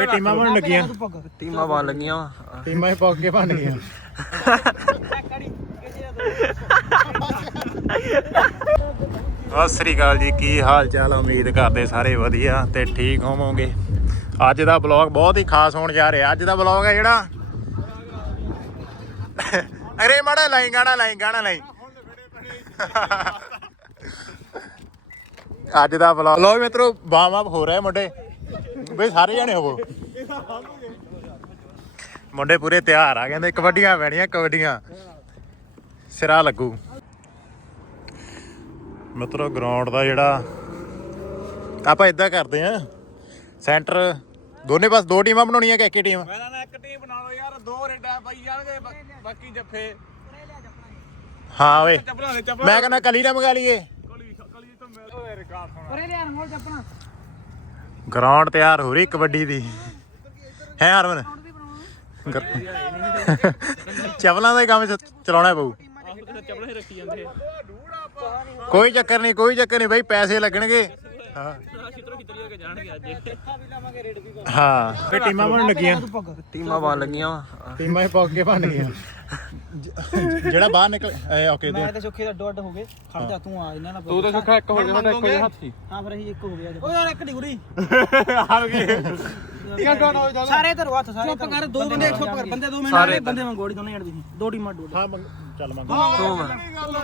ਫੇ ਟੀਮਾਂ ਬਣ ਲੱਗੀਆਂ। ਟੀਮਾਂ ਬਣ ਲੱਗੀਆਂ ਵਾਂ। ਟੀਮਾਂ ਹੀ ਪੱਕ ਕੇ ਬਣ ਗਈਆਂ। ਸਤਿ ਸ੍ਰੀ ਅਕਾਲ ਜੀ ਕੀ ਹਾਲ ਚਾਲ? ਉਮੀਦ ਕਰਦੇ ਸਾਰੇ ਵਧੀਆ ਤੇ ਠੀਕ ਹੋਵੋਗੇ। ਅੱਜ ਦਾ ਬਲੌਗ ਬਹੁਤ ਹੀ ਖਾਸ ਹੋਣ ਜਾ ਰਿਹਾ। ਅੱਜ ਦਾ ਬਲੌਗ ਹੈ ਜਿਹੜਾ। ਅਰੇ ਮਾੜਾ ਲਾਈ ਗਾਣਾ ਲਾਈ ਗਾਣਾ ਲਾਈ। ਅੱਜ ਦਾ ਬਲੌਗ ਲੋ ਮਿੱਤਰੋ ਬਾਵਾ ਹੋ ਰਿਹਾ ਮੁੰਡੇ। ਬਈ ਸਾਰੇ ਜਾਣੇ ਹੋਵੋ ਮੁੰਡੇ ਪੂਰੇ ਤਿਆਰ ਆ ਕਹਿੰਦੇ ਕਬੱਡੀਆਂ ਪੈਣੀਆਂ ਕਬੱਡੀਆਂ। ਸਿਰਾ ਲੱਗੂ। ਮਿੱਤਰੋ ਗਰਾਊਂਡ ਦਾ ਜਿਹੜਾ ਆਪਾਂ ਇਦਾਂ ਕਰਦੇ ਆ ਸੈਂਟਰ ਦੋਨੇ ਪਾਸ ਦੋ ਟੀਮਾਂ ਬਣਾਉਣੀਆਂ ਕਿ ਇੱਕ ਹੀ ਟੀਮ? ਮੈਂ ਨਾ ਇੱਕ ਟੀਮ ਬਣਾ ਲਓ ਯਾਰ ਦੋ ਰੇਡਾਂ ਪਾਈ ਜਾਣਗੇ ਬਾ- ਬਾਕੀ ਜੱਫੇ। ਹਾਂ ਓਏ ਚੱਪਲਾਂ ਦੇ ਚੱਪਲਾਂ ਮੈਂ ਕਹਿੰਦਾ ਕਲੀ ਨਾ ਮੰਗਾ ਲਈਏ। ਕਲੀ ਕਲੀ ਤੋਂ ਮਿਲ ਓਏ ਰਿਕਾਰਡ ਸੁਣਾ। ਪਰੇ ਲਿਆ ਰੰਗੋਲ ਚੱਪਣਾ ਗਰਾਊਂਡ ਤਿਆਰ ਹੋ ਰਹੀ ਕਬੱਡੀ ਦੀ। ਹੈ ਹਰਮਨ? ਚਵਲਾਂ ਦਾ ਹੀ ਕੰਮ ਚਲਾਉਣਾ ਪਊ। ਕੋਈ ਚੱਕਰ ਨਹੀਂ ਕੋਈ ਚੱਕਰ ਨਹੀਂ ਬਈ ਪੈਸੇ ਲੱਗਣਗੇ। ਹਾਂ। ਖਿੱਤਰੋ ਖਿੱਤਰੀ ਹੋ। ਕੇ ਜਾਣਗੇ ਅੱਜ ਵੀ ਲਾਵਾਂਗੇ ਰੇਡ ਵੀ ਹਾਂ ਫੇ ਟੀਮਾਂ ਬਣ ਲੱਗੀਆਂ। ਟੀਮਾਂ ਬਣ ਲੱਗੀਆਂ ਵਾਂ। ਟੀਮਾਂ ਹੀ ਪੱਕ ਕੇ ਬਣ ਗਈਆਂ। ਜਿਹੜਾ ਬਾਹਰ ਨਿਕਲ ਐ ਓਕੇ ਮੈਂ ਤੇ ਸੁੱਖੇ ਦਾ ਅੱਡੋ ਅੱਡ ਹੋ ਗਏ। ਖੜ ਜਾ ਤੂੰ ਆ ਇਹਨਾਂ ਨਾਲ ਤੂੰ ਤਾਂ ਸੁੱਖਾ ਇੱਕ ਹੋ ਗਿਆ ਸਾਡਾ ਇੱਕੋ ਜਿਹਾ ਹੱਥ। ਸੀ ਹਾਂ ਫਿਰ ਅਸੀਂ ਇੱਕ ਹੋ ਗਿਆ। ਓ ਯਾਰ ਇੱਕ ਡਿਗਰੀ ਹਾਰ ਗਏ। ਸਾਰੇ ਧਰੋ ਹੱਥ ਸਾਰੇ ਚੁੱਪ ਕਰ ਦੋ ਬੰਦੇ ਚੁੱਪ ਕਰ ਬੰਦੇ ਦੋ ਸਾਰੇ ਮਿੰਟ ਬੰਦੇ ਮੰਗੋੜੀ ਦੋਨੇ ਜਣ ਦੀ ਦੋ ਟੀਮਾਂ ਡੋਡ ਹਾਂ ਮੰਗ- ਚੱਲ ਮੰਗ। ਤੂੰ ਮੈਂ।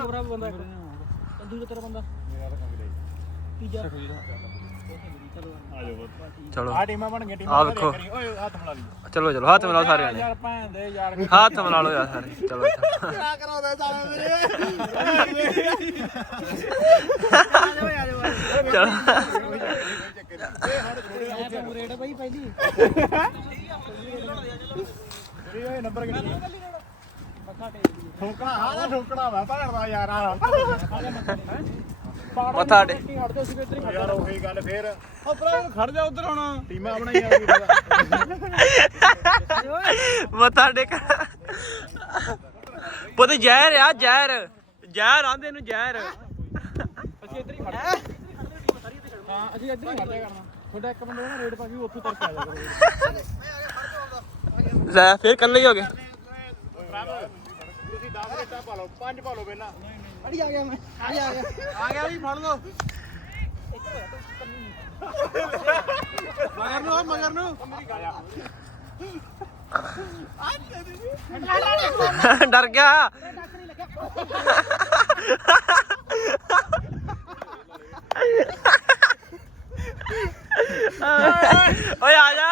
ਬਰਾ ਬੰਦਾ ਦੂਜਾ ਤੇਰਾ ਬੰਦਾ। ਤੀਜਾ ਚਲੋ। ਆ ਟੀਮਾਂ ਬਣ ਗਈਆਂ ਟੀਮਾਂ ਆਹ ਬਣਾ ਵੇਖੋ। ਓਏ ਹੱਥ ਮਿਲਾ ਲਈ। ਚਲੋ ਚਲੋ ਹੱਥ ਮਿਲਾਓ ਸਾਰੇ ਭੈਣ ਦੇ ਯਾਰ। ਹੱਥ ਮਿਲਾ ਲਓ ਯਾਰ ਸਾਰੇ। ਚਲੋ। ਕਿਆ ਕਰਾਉਂਦਾ ਚੱਲ ਮੇਰੇ ਚਲੋ। ਰੇਡ ਬਈ ਪਹਿਲੀ ਇਹ ਨੰਬਰ ਕਿੰਨਾ ਠੋਕਣਾ ਹਾਂ ਨਾ ਠੋਕਣਾ ਵਾ ਭੈਣ ਦਾ ਯਾਰ। ਆ ਮੱਥਾ ਡੇ ਯਾਰ ਉਹੀ ਗੱਲ ਫੇਰ। ਉਹ ਭਰਾ ਖੜ ਜਾ ਉਧਰ ਹੁਣ। ਟੀਮਾਂ ਬਣਾਈਆਂ ਮੱਥਾ ਟੇਕ। ਪੁੱਤ ਜ਼ਹਿਰ ਆ ਜ਼ਹਿਰ। ਜ਼ਹਿਰ ਆਂਦੇ ਨੂੰ ਜ਼ਹਿਰ। ਅਸੀਂ ਇੱਧਰ ਹੀ ਖੜ ਹਾਂ ਅਸੀਂ ਇੱਧਰ ਹੀ ਖੜ ਜਾ ਕਰਨਾ। ਤੁਹਾਡਾ ਇੱਕ ਬੰਦੇ ਨਾ ਰੇਡ ਪਾ ਕੇ ਉੱਥੋਂ ਤੱਕ ਆ ਜਾ ਕਰੋ ਲੈ ਫੇਰ ਕੱਲੇ ਹੀ ਹੋ ਗਏ। ਤੁਸੀਂ 10 ਰੇਟਾਂ ਪਾ ਲਓ 5 ਪਾ ਲਓ ਪਹਿਲਾਂ। ਅੜੀ ਆ ਗਿਆ ਮੈਂ ਅੜੀ ਆ ਗਿਆ। ਆ ਗਿਆ ਵੀ ਫੜ ਲਓ। ਮਗਰ ਨੂੰ ਮਗਰ ਨੂੰ। ਡਰ ਗਿਆ। ਓਏ ਆ ਜਾ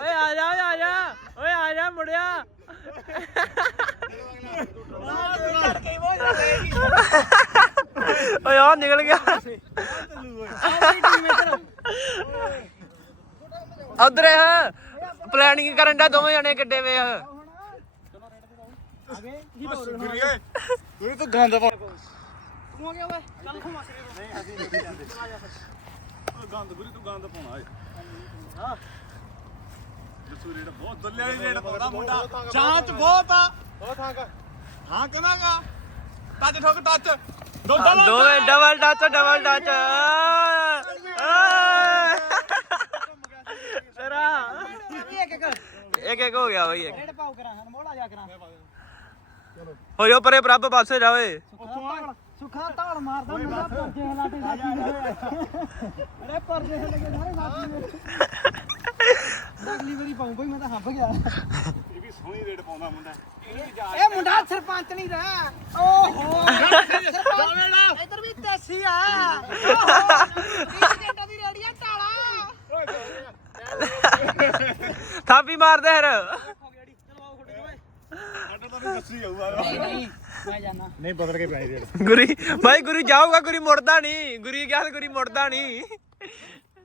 ਓਏ ਆ ਜਾ ਓਏ ਆ ਜਾ ਓਏ ਆ ਜਾ ਮੁੜਿਆ ਓਏ ਆ ਨਿਕਲ ਗਿਆ। ਉਧਰ ਹੈ ਪਲੈਨਿੰਗ ਕਰਨ ਦਾ ਦੋਵੇਂ ਜਣੇ ਕਿੱਡੇ ਵੇ ਆ। ਤੁਸੀਂ ਤਾਂ ਪਾ ਤੂੰ ਆ ਗਿਆ ਓਏ ਚੱਲ ਖੁਮਾ ਗੰਦ ਗੁਰੀ ਤੂੰ ਗੰਦ ਪਾਉਣਾ ਏ ਹਾਂ ਜਸੂ ਰੇਟ ਬਹੁਤ ਦੁੱਲੇ ਵਾਲੀ ਰੇਟ ਪਾਉਂਦਾ ਮੁੰਡਾ। ਜਾਂਚ ਬਹੁਤ ਆ। ਬਹੁਤ ਹਾਂ ਹਾਂ ਕਹਨਾਗਾ ਟੱਚ ਠੋਕ ਟੱਚ ਦੋ ਦੋਵੇਂ ਡਬਲ ਟੱਚ ਡਬਲ ਟੱਚ ਤੇਰਾ। ਇੱਕ ਇੱਕ। ਇੱਕ ਇੱਕ ਹੋ ਗਿਆ ਬਈ ਇੱਕ। ਰੇਡ ਪਾਉ ਕਰਾਂ ਅਨਮੋਲ ਆ ਜਾ ਕਰਾਂ। ਹੋ ਜੋ ਪਰੇ ਪ੍ਰਭ ਪਾਸੇ ਜਾਵੇ ਸੁਖਾ ਤਾਲ ਮਾਰਦਾ ਮੁੰਡਾ ਪਰਜੇ ਹਲਾਟੇ ਅਰੇ ਹਲੇ ਸਾਰੇ ਸਾਥੀ ਮੇਰੇ ਪਾਉਂ ਬਈ ਮੈਂ ਤਾਂ ਹੱਬ ਗਿਆ। ਇਹ ਵੀ ਸੋਹਣੀ ਰੇਟ ਪਾਉਂਦਾ ਮੁੰਡਾ। ਇਹ ਮੁੰਡਾ ਸਰਪੰਚ ਨਹੀਂ ਰਹਾ ਓਹੋ। ਸਰਪੰਚ ਇੱਧਰ ਵੀ ਦੇਸੀ ਆ। ਓਹੋ। 20 ਘੰਟੇ ਦੀ ਰੇੜੀਆ ਟਾਲਾ। ਥਾਪੀ ਮਾਰਦੇ ਫਿਰ। ਸਾਡਾ ਤਾਂ ਵੀ ਦੱਸੀ ਜਾਊਗਾ। ਨਹੀਂ ਨਹੀਂ ਮੈਂ ਜਾਣਾ। ਨਹੀਂ ਬਦਲ ਕੇ ਪੈਣੀ ਰੇਟ ਗੁਰੀ ਭਾਈ ਗੁਰੀ ਜਾਊਗਾ ਗੁਰੀ ਮੁੜਦਾ ਨਹੀਂ। ਗੁਰੀ ਗਿਆ ਗੁਰੀ ਮੁੜਦਾ ਨਹੀਂ।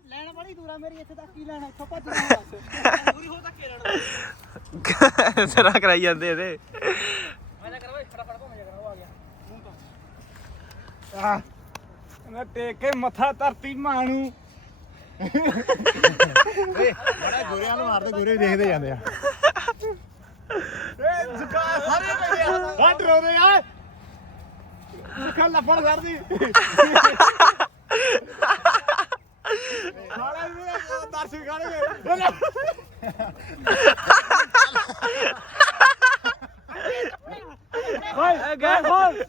ਲੈਣ ਬੜੀ ਦੂਰਾ ਮੇਰੀ ਇੱਥੇ ਤੱਕ ਹੀ ਲੈਣਾ ਇੱਥੋਂ ਭੱਜ ਜਾਣਾ ਪੂਰੀ ਹੋ ਤੱਕ ਲੈਣਾ ਸਿਰਾ ਕਰਾਈ ਜਾਂਦੇ ਇਹਦੇ। ਮੈਂ ਨਾ ਕਰਵਾ ਫਟਾਫਟ ਭੋਂ ਜਾ ਕਰਾਂ ਉਹ ਆ ਗਿਆ। ਮੂੰਹ ਤੋਂ। ਆ ਮੈਂ ਟੇਕ ਕੇ ਮੱਥਾ ਧਰਤੀ ਮਾਣੂ। ਏ ਬੜਾ ਗੋਰਿਆਂ ਨੂੰ ਮਾਰਦੇ ਗੋਰੇ ਦੇਖਦੇ ਜਾਂਦੇ ਆ। ਏ ਜ਼ੁਕਾ ਸਾਰੇ ਪਏ ਆ ਹਟ ਰੋਦੇ ਆ। ਜ਼ੁਕਾ ਲੱਫੜ ਕਰਦੀ ਸਾਲੇ ਵੀ ਦਰਸ਼ਨ ਕਰਨਗੇ ਓਏ ਗਏ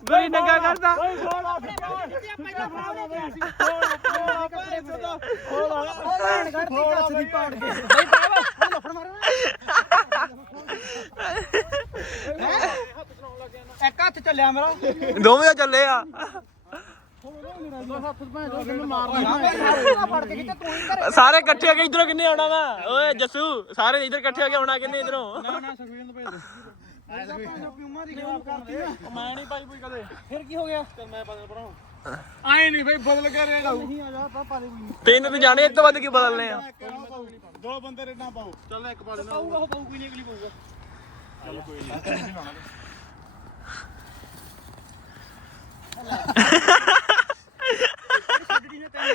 ਕੋਈ ਨੰਗਾ ਕਰਦਾ ਲੈਣ ਕੱਢਦੀ ਕੱਸ ਦੀ ਪਾੜ ਕੇ ਬਈ ਭਰਾਵਾ ਉਹ ਲੱਫੜ ਮਾਰੋ ਇੱਕ ਹੱਥ ਚੱਲਿਆ ਮੇਰਾ ਦੋਵੇਂ ਚੱਲੇ ਆ ਫੜ ਕੇ ਕਿਤੇ ਤੂੰ ਹੀ ਘਰੇ ਸਾਰੇ ਇਕੱਠੇ ਹੋ ਕੇ ਇਧਰੋਂ ਕਿੰਨੇ ਆਉਣਾ ਵਾ? ਓਏ ਜੱਸੂ ਸਾਰੇ ਇਧਰ ਇਕੱਠੇ ਹੋ ਕੇ ਆਉਣਾ ਕਿੰਨੇ ਇਧਰੋਂ? ਪਿਉਮਾ ਦੀ। ਖਰਾਬ ਕਰਤੀ ਨਾ ਮੈਂ ਨਹੀਂ ਪਾਈ ਕੋਈ ਕਦੇ। ਫਿਰ ਕੀ ਹੋ ਗਿਆ? ਆਏ ਨਹੀਂ ਬਈ ਬਦਲ ਕੇ ਰੇਡ ਆਊ ਨਹੀਂ ਆ ਜਾ ਪਾਪਾ ਦੇ ਕੋਈ ਤਿੰਨ ਤੇ ਜਾਣੇ ਇਸ ਤੋਂ ਵੱਧ ਕੀ ਬਦਲਨੇ ਆ? ਦੋ ਬੰਦੇ ਰੇਡਾਂ ਪਾਓ। ਚੱਲ ਇੱਕ ਪਾ ਦੇਣਾ। ਪਾਊਗਾ ਉਹ ਪਾਊ ਕੋਈ ਨਹੀਂ ਅਗਲੀ ਪਾਊਗਾ। ਚੱਲ ਕੋਈ ਨਹੀਂ ਛੱਡੜੀ ਨੇ ਤਿੰਨ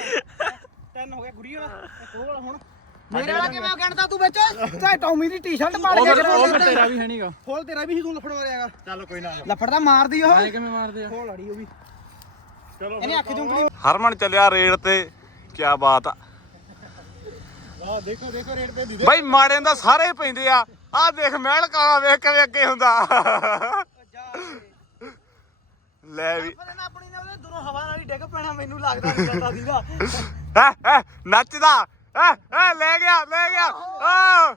ਤਿੰਨ ਹੋ ਗਿਆ ਗੁਰੀ ਵਾਲਾ ਇੱਕ ਉਹ ਵਾਲਾ ਹੁਣ। ਮੇਰੇ ਵਾਲਾ ਕਿਵੇਂ ਗਣਦਾ ਤੂੰ ਵਿੱਚ? ਚਾਹੇ ਟੌਮੀ ਦੀ ਟੀ-ਸ਼ਰਟ ਪਾ ਕੇ ਤੇਰਾ ਵੀ ਹੈ ਨਹੀਂਗਾ ਫੋਲ ਤੇਰਾ ਵੀ ਸੀ ਤੂੰ ਲੱਫੜ ਮਾਰਿਆਗਾ ਚੱਲ ਕੋਈ ਨਾ ਲੱਫੜ ਤਾਂ ਮਾਰਦੀ ਉਹ। ਕਿਵੇਂ ਮਾਰਦੇ ਆ? ਫੋਲ ਅੜੀ ਉਹ ਵੀ। ਚਲੋ ਇਹਨੇ ਅੱਖ ਦੀ ਉਂਗਲੀ ਹਰਮਨ ਚੱਲਿਆ ਰੇਡ ਤੇ। ਕੀ ਬਾਤ ਆ। ਆ ਦੇਖੋ ਦੇਖੋ ਰੇਟ ਤੇ ਬਈ ਮਾੜੇ ਦਾ ਸਾਰੇ ਹੀ ਪੈਂਦੇ ਆ। ਆ ਦੇਖ ਮਹਿਲ ਕਾਲਾ ਵੇਖ ਕੇ ਅੱਗੇ ਹੁੰਦਾ। ਲੈ ਵੀ। ਆਪਣੀ ਨੇ ਉਹਦੇ ਦੂਰੋਂ ਹਵਾ ਨਾਲ ਹੀ ਮੈਨੂੰ ਲੱਗਦਾ ਨਹੀਂ ਪਤਾ ਸੀਗਾ। ਹੈਂ, ਹੈਂ, ਨੱਚਦਾ। ਐ ਐ ਲੈ ਗਿਆ ਲੈ ਗਿਆ। ਆ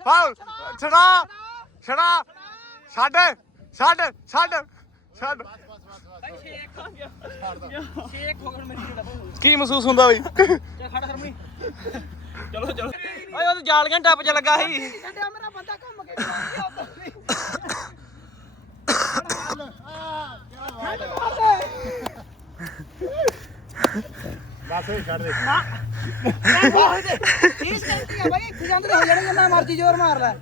ਫਾਉ ਛੜਾ ਛੜਾ ਛੱਡ ਛੱਡ ਛੱਡ ਛੱਡ। ਸ਼ੇਕ ਹੋ ਗਿਆ ਮੇਰੀ ਜਿਹੜਾ ਕੀ ਮਹਿਸੂਸ ਹੁੰਦਾ ਬਈ? ਚੱਲ ਖੜ ਹਰਮਣੀ ਚਲੋ ਚਲੋ ਓਏ ਉਹ ਜਾਲ ਘੰਟਾ ਟੱਪ ਚ ਲੱਗਾ ਸੀ। ਛੱਡਿਆ ਮੇਰਾ ਬੰਦਾ ਘੁੰਮ ਕੇ। ਬਸ ਛੱਡ ਦੇ। ਆ ਬਾਈ ਇੱਥੇ ਜਾਂਦੇ ਹੋ ਜਾਣੇ ਜਿੰਨਾ ਮਰਜ਼ੀ ਜ਼ੋਰ ਮਾਰ ਲੈ।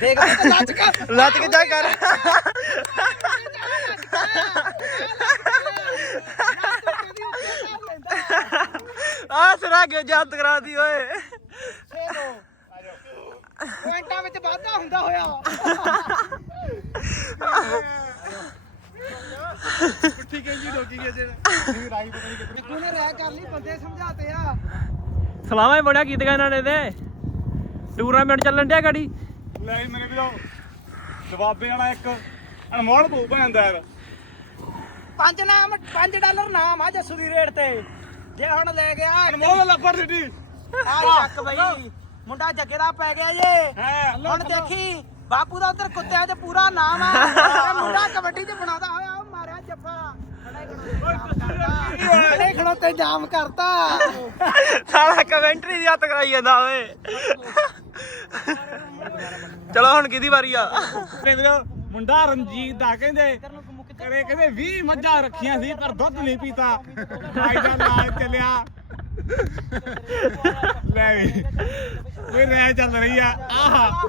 ਦੇਖ ਤੇ ਲੱਜ ਕੇ। ਲੱਤ ਕੇ ਜਾ ਕਰ। ਆ ਸਰਾ ਕੇ ਜੱਤ ਕਰਾਦੀ ਓਏ। ਪੁਆਇੰਟਾਂ ਵਿੱਚ ਵਾਧਾ ਹੁੰਦਾ ਹੋਇਆ। ਪੁੱਠੀ ਕਹਿੰਦੀ ਡੋਕੀ ਗਏ ਜੇ ਰਾਈ ਪਤਾ ਨਹੀਂ ਦੇਖੋ ਨੇ ਰਹਿ ਕਰ ਲਈ ਬੰਦੇ ਸਮਝਾਤੇ ਆ। ਸਲਾਮਾਂ ਹੀ ਬੜਿਆ ਕੀਤੀਆਂ ਇਹਨਾਂ ਨੇ ਤੇ। ਟੂਰਨਾਮੈਂਟ ਚੱਲਣ ਡਿਆ ਗਾੜੀ। ਲੈ ਮੇਰੇ ਵੀਰੋ ਜਵਾਬੇ ਵਾਲਾ ਇੱਕ ਅਨਮੋਲ ਭੂ ਪੈਂਦਾ ਯਾਰ। ਪੰਜ ਨਾਮ 5 ਡਾਲਰ ਨਾਮ ਆ ਜੱਸੂ ਦੀ ਰੇਟ ਤੇ। ਜੇ ਹੁਣ ਲੈ ਗਿਆ ਅਨਮੋਲ ਲੱਭਰ ਸਿੱਟੀ ਆ ਚੱਕ ਬਈ। ਮੁੰਡਾ ਜੱਗੇ ਦਾ ਪੈ ਗਿਆ ਜੇ। ਹੁਣ ਦੇਖੀ ਬਾਪੂ ਦਾ ਉਧਰ ਕੁੱਤਿਆਂ 'ਚ ਪੂਰਾ ਨਾਮ ਆ। ਮੁੰਡਾ ਕਬੱਡੀ 'ਚ ਬਣਾਦਾ ਹੋਇਆ। ਉਹ ਮਾਰਿਆ ਜੱਫਾ। ਖੜੇ ਖੜੋਤੇ ਜਾਮ ਕਰਤਾ। ਸਾਲਾ ਕਮੈਂਟਰੀ ਦੀ ਹੱਥ ਕਰਾਈ ਜਾਂਦਾ ਓਏ। ਚਲੋ ਹੁਣ ਕਿਹਦੀ ਵਾਰੀ ਆ? ਵੀਰੋ ਮੁੰਡਾ ਰਣਜੀਤ ਦਾ ਕਹਿੰਦੇ ਕਰੇ ਕਹਿੰਦੇ 20 ਮੱਝਾਂ ਰੱਖੀਆਂ ਸੀ ਪਰ ਦੁੱਧ ਨਹੀਂ ਪੀਤਾ। ਭਾਈ ਦਾ ਚੱਲਿਆ। ਲੈ ਵੀ ਕੋਈ ਰਹਿ ਚੱਲ ਰਹੀ ਆ। ਆਹ।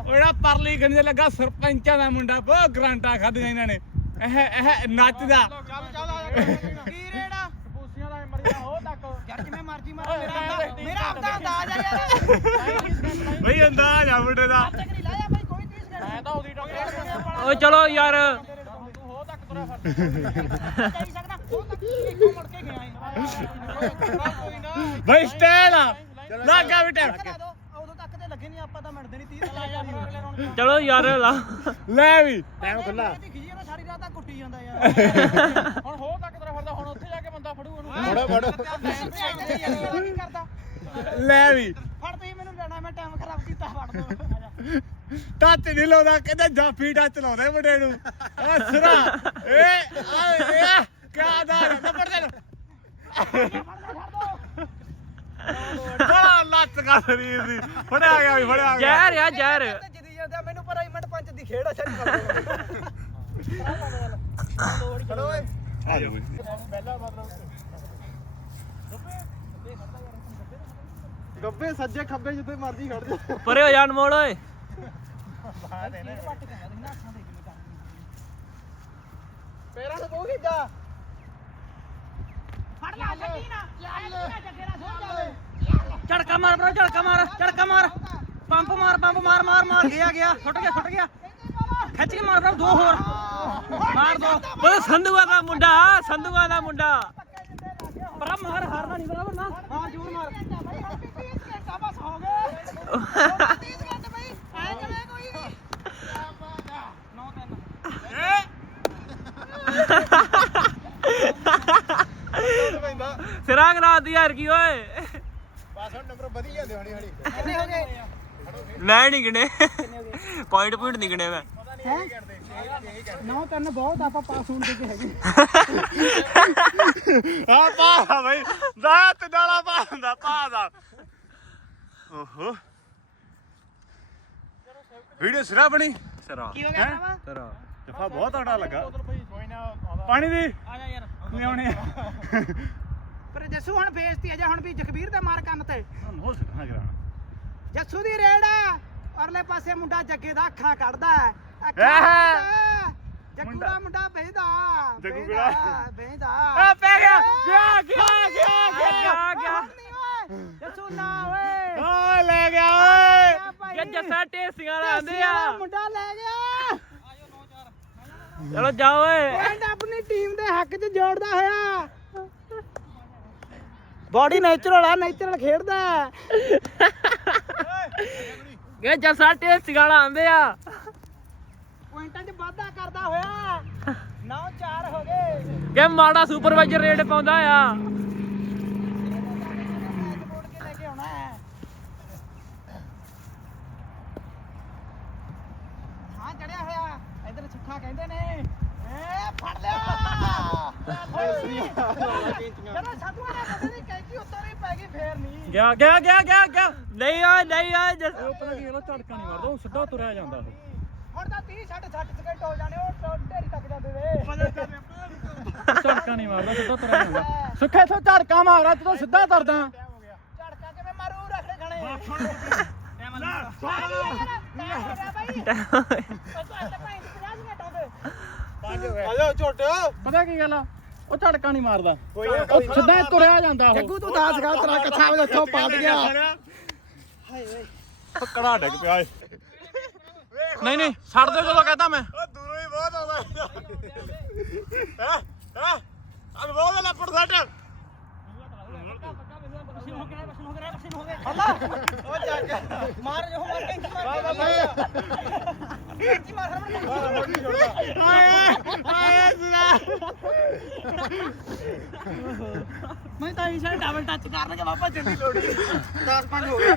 ਉਹਦਾ ਪਰਲੀ ਗੰਜੇ ਲੱਗਾ ਸਰਪੰਚਾਂ ਦਾ ਮੁੰਡਾ ਬਹੁਤ ਗਰਾਂਟਾਂ ਖਾਧੀਆਂ ਇਹਨਾਂ ਨੇ। ਇਹ ਇਹ ਨੱਚਦਾ ਚੱਲ ਚੱਲ ਆ ਕੀ ਰੇੜਾ? ਪੂਸੀਆਂ ਦਾ ਮਰੀਆ ਹੋ ਤੱਕ। ਯਾਰ ਜਿਵੇਂ ਮਰਜ਼ੀ ਮਾਰ ਮੇਰਾ ਆਪਦਾ ਮੇਰਾ ਆਪਦਾ ਅੰਦਾਜ਼ ਆ ਯਾਰ। ਬਈ ਅੰਦਾਜ਼ ਆ ਮੁੰਡੇ ਦਾ। ਚੱਕਰੀ ਲਾਇਆ ਬਾਈ ਕੋਈ ਚੀਜ਼ ਕਰ ਮੈਂ ਤਾਂ ਉਹਦੀ ਓਏ ਚਲੋ ਯਾਰ। ਚਾਹੀ ਸਕਦਾ। ਉਹ ਤੱਕ ਇੱਕੋ ਮੁੜ ਕੇ ਗਿਆ ਬਈ ਸਟਾਈਲ ਆ। ਲੱਗਾ ਵੀ ਟਾਈਮ ਕਰਾ ਦੋ। ਉਦੋਂ ਤੱਕ ਤੇ ਲੱਗੇ ਨਹੀਂ ਆਪਾਂ ਤਾਂ ਮਿੰਟਦੇ ਨਹੀਂ 30 ਰੁਪਏ ਚਲੋ ਯਾਰ ਲਾ। ਲੈ ਵੀ। ਟਾਈਮ ਖੁੱਲਾ ਖਿਜੀ ਨਾ ਸਾਰੀ ਰਾਤ ਤੱਕ ਕੁੱਟੀ ਜਾਂਦਾ ਯਾਰ। ਹੁਣ ਹੋ ਤੱਕ ਤੇਰਾ ਫੜਦਾ ਹੁਣ ਉੱਥੇ ਜਾ ਕੇ ਬੰਦਾ ਫੜੂ ਉਹਨੂੰ। ਫੜੋ ਫੜੋ। ਕੀ ਕਰਦਾ? ਲੈ ਵੀ। ਫੜ ਤੁਸੀਂ ਮੈਨੂੰ ਲੈਣਾ ਮੈਂ ਟਾਈਮ ਖਰਾਬ ਕੀਤਾ ਫੜ ਦੋ। ਟੱਚ ਨਹੀਂ ਲਾਉਂਦਾ ਕਹਿੰਦਾ ਜਾਫੀ ਟੱਚ ਲਾਉਂਦਾ ਮੁੰਡੇ ਨੂੰ। ਆ ਸਰਾ। ਏ ਆ ਏ ਕਿਆ ਦਾ ਨੰਬਰ ਦੇ ਬੜਾ ਲੱਤ ਕਰ ਰਹੀ ਸੀ। ਫੜਿਆ ਗਿਆ ਵੀ ਫੜਿਆ ਗਿਆ। ਜ਼ਹਿਰ ਆ ਜ਼ਹਿਰ। ਜਿੱਦੀ ਜਾਂਦਾ ਮੈਨੂੰ ਪਰ ਮਿੰਟ ਪੰਜ ਦੀ ਖੇਡ ਆ ਛੱਡ ਖੜੋ ਓਏ ਆ ਜਾ ਬਈ ਗੱਬੇ ਸੱਜੇ ਖੱਬੇ ਜਿੱਥੇ ਮਰਜ਼ੀ ਖੜ ਜਾ। ਪਰੇ ਹੋ ਜਾਣ ਮੋੜ ਓਏ। ਪੈਰਾਂ ਨੂੰ ਕੋਈ ਜਾ ਫੜ ਲੈ ਛੱਡੀ ਨਾ ਝੜਕਾ ਮਾਰ ਬਰੋ ਝੜਕਾ ਮਾਰ ਝੜਕਾ ਮਾਰ। ਪੰਪ ਮਾਰ ਪੰਪ ਮਾਰ ਮਾਰ ਮਾਰ। ਗਿਆ ਗਿਆ। ਛੁੱਟ ਗਿਆ ਛੁੱਟ ਗਿਆ। ਖਿੱਚ ਕੇ ਮਾਰ ਦੋ ਹੋਰ। ਮਾਰ ਦੋ। ਉਹ ਸੰਧੂਆ ਦਾ ਮੁੰਡਾ ਸੰਧੂਆ ਦਾ ਮੁੰਡਾ। ਪਰਾ ਮਾਰ ਹਾਰਦਾ ਨਹੀਂ ਬਰਾਬਰ ਨਾ। ਹਾਂ ਜ਼ੋਰ ਮਾਰ। ਭਾਈ ਹੁਣ ਵੀ 30 ਘੰਟਾ ਬਸ ਹੋ ਗਏ 30 ਘੰਟੇ ਭਾਈ ਐ ਕਰੇ ਕੋਈ ਨਹੀਂ 9 3 ਸਿਰਾ ਕਰਾ ਦੀ ਯਾਰ ਕੀ ਓਏ। ਬਸ ਹੁਣ ਨੰਬਰ ਵਧੀ ਲਿਆਂਦੇ ਹਣੀ ਹਣੀ। ਕਿੰਨੇ ਹੋ ਗਏ? ਮੈਂ ਨਹੀਂ ਗਿਣੇ। ਪੁਆਇੰਟ ਪੁਆਇੰਟ ਨਹੀਂ ਗਿਣੇ ਮੈਂ। ਹੈ? 9 3 ਬਹੁਤ ਆਪਾਂ ਪਾਸ ਹੋਣ ਦੇ ਕੇ ਹੈਗੇ। ਆ ਪਾ ਬਈ ਦਾ ਤੇ ਡਾਲਾ ਪਾ ਹੁੰਦਾ ਪਾ ਦਾ ਓਹੋ। ਵੀਡੀਓ ਸਿਰਾ ਬਣੀ? ਸਿਰਾ। ਕੀ ਹੋ ਗਿਆ ਭਰਾਵਾ? ਸਿਰਾ। ਜਫਾ ਬਹੁਤ ਤਗੜਾ ਲੱਗਾ। ਪਾਣੀ ਦੀ? ਆ ਜਾ ਯਾਰ। ਲਿਆਉਣੇ ਪਰ ਜੱਸੂ ਹੁਣ ਬੇਇੱਜ਼ਤੀ ਹੈ ਜਾਂ ਹੁਣ ਵੀ ਜਖਬੀਰ ਦਾ ਮਾਰ ਕੰਨ ਤੇ। ਹੋ ਸਕਣਾ ਕਰਾਣਾ ਜੱਸੂ ਦੀ ਰੇਡ ਆ ਔਰਲੇ ਪਾਸੇ ਮੁੰਡਾ ਜੱਗੇ ਦਾ ਅੱਖਾਂ ਕੱਢਦਾ ਹੈ। ਮੁੰਡਾ ਬਹਿਦਾ ਜੱਗੂ ਬਹਿਦਾ ਕਿਹੜਾ? ਬਹਿਦਾ ਆ ਪੈ ਗਿਆ। ਗਿਆ ਗਿਆ ਗਿਆ ਗਿਆ ਗਿਆ। ਜੱਸੂ ਨਾ ਓਏ ਓ ਲੈ ਗਿਆ ਓਏ। ਆ ਭਾਈ, ਗਿਆ ਜੱਸਾ ਢੇਸੀਆਂ ਦਾ ਆਂਦੇ ਢੇਸੀਆਂ ਦਾ ਆ। ਮੁੰਡਾ ਲੈ ਗਿਆ। ਚਲੋ ਜਾਓ ਓਏ। ਪੁਆਇੰਟ ਆਪਣੀ ਟੀਮ ਦੇ ਹੱਕ 'ਚ ਜੋੜਦਾ ਹੋਇਆ। ਬਾਡੀ ਨੇਚਰਲ ਆ। ਨੇਚਰਲ ਖੇਡਦਾ। ਗਿਆ ਜੱਸਾ ਢੇਸੀਆਂ ਦਾ ਆਂਦੇ ਆ ਪੁਆਇੰਟਾਂ 'ਚ ਵਾਧਾ ਕਰਦਾ ਹੋਇਆ 9-4 ਹੋ ਗਏ। ਕਿ ਮਾੜਾ ਸੁਪਰਵਾਈਜ਼ਰ ਰੇਡ ਪਾਉਂਦਾ ਆ। ਮੈਚ ਮੋੜ ਕੇ ਲੈ ਕੇ ਆਉਣਾ ਹੈ ਹਾਂ ਚੜਿਆ ਹੋਇਆ। ਇਧਰ ਸੁੱਖਾ ਕਹਿੰਦੇ ਨੇ। ਏ ਫੜ ਲਿਆ। ਚਲੋ ਸਾਧੂਆਂ ਨੇ ਪਤਾ ਨਹੀਂ ਕੈਂਚੀ ਉੱਤਰ ਹੀ ਪੈ ਗਈ ਫੇਰ ਨਹੀਂ। ਗਿਆ ਗਿਆ ਗਿਆ ਗਿਆ ਗਿਆ। ਨਹੀਂ ਓਏ ਨਹੀਂ ਓਏ ਜੱਸ ਪਤਾ ਕੀ ਇਹਦਾ ਝਟਕਾ ਨਹੀਂ ਮਾਰਦਾ ਉਹ ਸਿੱਧਾ ਤੁਰਿਆ ਜਾਂਦਾ ਹੁਣ ਤਾਂ 30 60 60 ਸਕਿੰਟ ਹੋ ਜਾਣੇ ਉਹ ਢੇਰੀ ਤੱਕ ਜਾਂਦੇ ਵੇ। ਝਟਕਾ ਨਹੀਂ ਮਾਰਦਾ ਸਿੱਧਾ ਤੁਰਿਆ ਜਾਂਦਾ। ਸੁੱਖੇ ਤੋਂ ਝੜਕਾ ਮਾਰਾ ਤੂੰ ਸਿੱਧਾ ਤਰਦਾ। ਝੜਕਾ ਕਿਵੇਂ ਮਾਰੂ ਰਖੜੇ ਖਾਣੇ। ਆਜੋ ਝੋਟ ਪਤਾ ਕੀ ਗੱਲ ਆ? ਉਹ ਝੜਕਾ ਨਹੀਂ ਮਾਰਦਾ। ਉਹ ਸਿੱਧਾ ਤੁਰਿਆ ਜਾਂਦਾ ਉਹ। ਜੱਗੂ ਤੂੰ ਦੱਸ ਗਾ ਤੇਰਾ ਕੱਛਾ ਵੇ ਉੱਥੋਂ ਪਲਟ ਗਿਆ ਕੜਾ ਡਿੱਗ ਪਿਆ ਏ। ਨਹੀਂ ਨਹੀਂ ਛੱਡ ਦਿਓ ਜਦੋਂ ਕਹਤਾ ਮੈਂ ਉਹ ਦੂਰੋਂ ਹੀ ਬਹੁਤ ਆਉਂਦਾ ਹੈ ਹੈ ਆ ਬਹੁਤ ਲੱਪੜ ਸੱਟ ਉਹ ਜੱਗ ਮਾਰ ਜੋ ਮਾਰ ਕੇ ਮਾਰ ਕੇ ਮਾਰ ਹਰਮਨ ਆਏ ਆਏ ਸੁਣਾ ਮੈਂ ਤਾਂ ਇਸ਼ਾ ਡਬਲ ਟੱਚ ਕਰਨ ਲੱਗਾ ਬਾਬਾ ਜੰਦੀ ਲੋੜੀ 10 5 ਹੋ ਗਏ